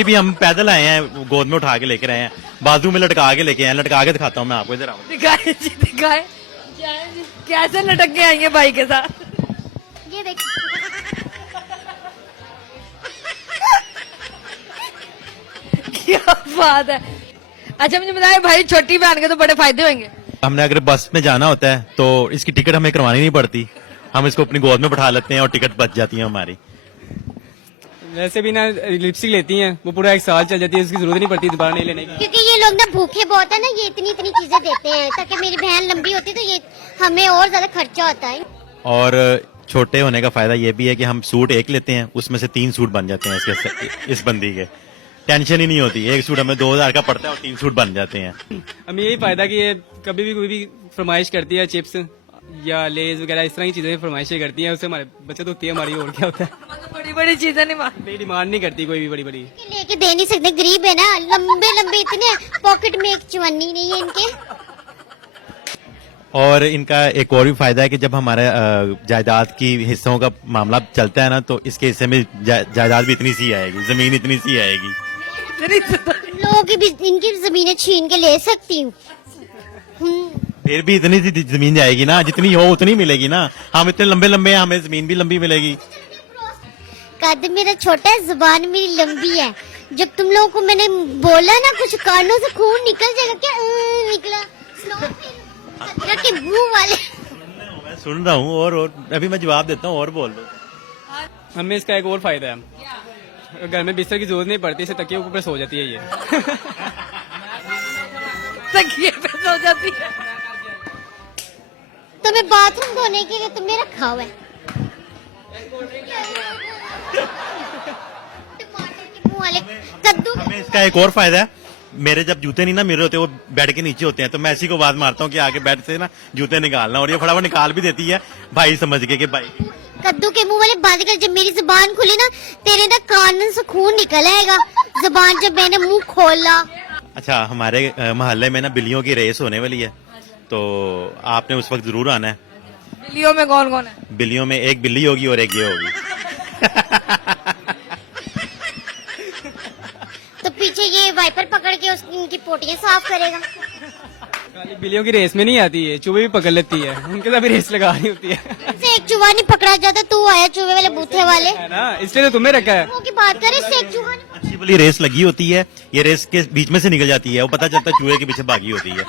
अभी भी हम पैदल आए हैं, गोद में उठा के लेकर आए हैं, बाजू में लटका के लेके आए हैं। लटका के दिखाता हूँ मैं आपको, इधर आओ। दिखाए जी दिखाए, कैसे लटक के आएंगे भाई के साथ। ये देखिए क्या बात है। अच्छा मुझे बताए भाई, छोटी बहन के तो बड़े फायदे होंगे। हमने अगर बस में जाना होता है तो इसकी टिकट हमें करवानी नहीं पड़ती, हम इसको अपनी गोद में बैठा लेते हैं और टिकट बच जाती है हमारी। वैसे भी ना लिपस्टिक लेती हैं, वो पूरा 1 साल चल जाती है, उसकी जरूरत नहीं पड़ती दोबारा नहीं लेने की। क्योंकि ये लोग ना भूखे बहुत है ना, ये इतनी इतनी चीजें देते हैं ताकि मेरी बहन लंबी होती तो ये हमें और ज्यादा खर्चा होता है। और छोटे होने का फायदा ये भी है कि हम सूट एक लेते हैं, उसमें से 3 सूट बन जाते हैं इस बंदी के। टेंशन ही नहीं होती, एक सूट हमें 2000 का पड़ता है और 3 सूट बन जाते हैं। हमें यही फायदा कि ये कभी भी कोई भी फरमाइश करती है, चिप्स या लेज वगैरह इस तरह की चीजें फरमाइशें करती है, उससे हमारे बचत होती है हमारी। और क्या होता है, बड़ी बड़ी चीजें नहीं मांगते। डिमांड नहीं करती कोई भी बड़ी बड़ी। लेके दे नहीं सकते, गरीब है ना, लंबे लंबे इतने, पॉकेट में एक चवन्नी नहीं है इनके। और इनका एक और भी फायदा है कि जब हमारे जायदाद की हिस्सों का मामला चलता है ना, तो इसके हिस्से में जायदाद भी इतनी सी आएगी, जमीन इतनी सी आएगी। लोगों की भी इनकी जमीनें छीन के ले सकती हूँ। फिर भी इतनी सी जमीन जाएगी ना, जितनी हो उतनी मिलेगी ना। हम इतने लंबे लंबे हैं, हमें जमीन भी लंबी मिलेगी। कद मेरा छोटा है, जुबान मेरी लंबी है। जब तुम लोगों को मैंने बोला ना कुछ कानों से खून निकल जाएगा, क्या निकला के मुंह वाले। मैं सुन रहा हूँ और अभी मैं जवाब देता हूँ, और बोल दो। हमें इसका एक और फायदा है, घर में बिस्तर की जरूरत नहीं पड़ती, इसे तकिए के ऊपर सो जाती है ये। तकिए पे सो जाती है। तुम्हें बाथरूम धोने के लिए तुमने रखा हुआ है। टमाटर के मुंह वाले कद्दू। हमें इसका एक और फायदा है, मेरे जब जूते नहीं ना मेरे होते, वो बेड के नीचे होते हैं, तो मैं इसी को बात मारता हूँ कि आगे बेड से ना जूते निकालना, और ये फटाफट निकाल भी देती है, भाई समझ के कि भाई। कद्दू के मुंह वाले बात कर, जब मेरी जुबान खुली ना, तेरे ना कान से खून निकल आएगा। जुबान जब मैंने मुंह खोला। अच्छा, हमारे मोहल्ले में ना बिल्लियों की रेस होने वाली है, तो आपने उस वक्त जरूर आना है। बिल्लियों में कौन कौन है? बिल्लियों में एक बिल्ली होगी और एक ये होगी। तो पीछे ये वाइपर पकड़ के उनकी पोटियां साफ करेगा। खाली बिल्लियों की रेस में नहीं आती है, चूहे भी पकड़ लेती है, उनके साथ भी रेस लगा रही होती है। इससे एक चूहा नहीं पकड़ा जाता, तू आया चूहे वाले बूथे वाले। है ना, इसलिए तो तुम्हें रखा है। वो की बात करे, इससे एक चूहा नहीं। अच्छी वाली रेस लगी होती है, ये रेस के बीच में से निकल जाती है, वो पता चलता है चूहे के पीछे भागी होती है।